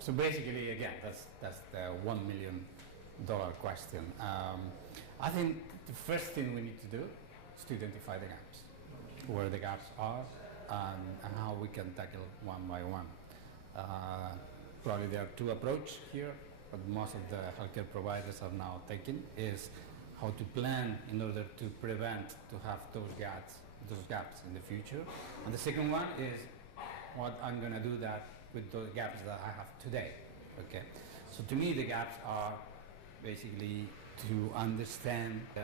So basically, again, that's the $1 million question. I think the first thing we need to do is to identify the gaps, where the gaps are, and how we can tackle one by one. Probably there are two approaches here, but most of the healthcare providers are now taking is how to plan in order to prevent to have those gaps in the future. And the second one is what I'm going to do that with those gaps that I have today. Okay. So to me, the gaps are basically to understand the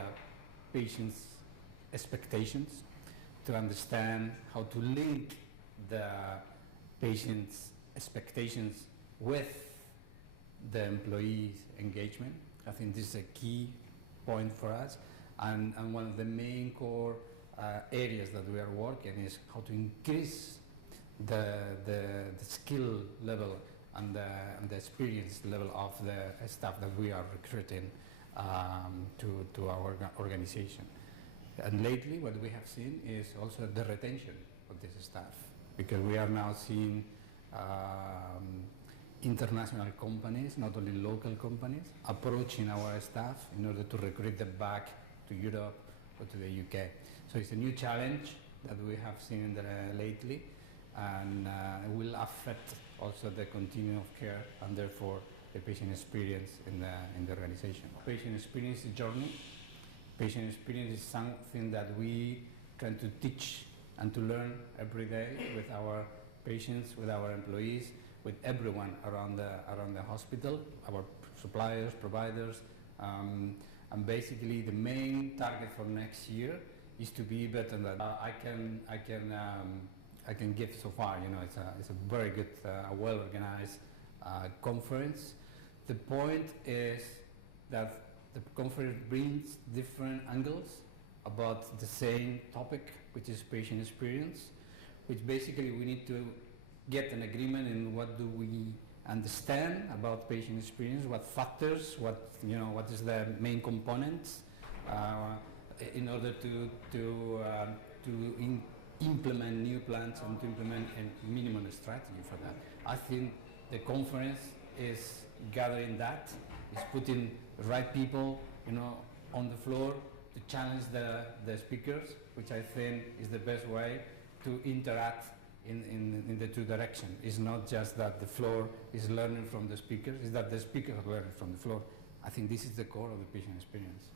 patient's expectations, to understand how to link the patient's expectations with the employee's engagement. I think this is a key point for us, and one of the main core areas that we are working is how to increase the skill level and the experience level of the staff that we are recruiting to our organization. And lately what we have seen is also the retention of this staff, because we are now seeing international companies, not only local companies, approaching our staff in order to recruit them back to Europe or to the UK. So it's a new challenge that we have seen lately, and it will affect also the continuum of care and therefore the patient experience in the organization. Patient experience is a journey. Patient experience is something that we try to teach and to learn every day with our patients, with our employees, with everyone around the hospital, our suppliers, providers, and basically the main target for next year is to be better than that. I can give so far. You know, it's a very good, well-organized conference. The point is that the conference brings different angles about the same topic, which is patient experience, which basically we need to get an agreement in what do we understand about patient experience, what factors, what is the main components in order to implement new plans and to implement a minimum strategy for that. I think the conference is gathering that, is putting the right people, on the floor to challenge the speakers, which I think is the best way to interact in the two directions. It's not just that the floor is learning from the speakers, it's that the speakers are learning from the floor. I think this is the core of the patient experience.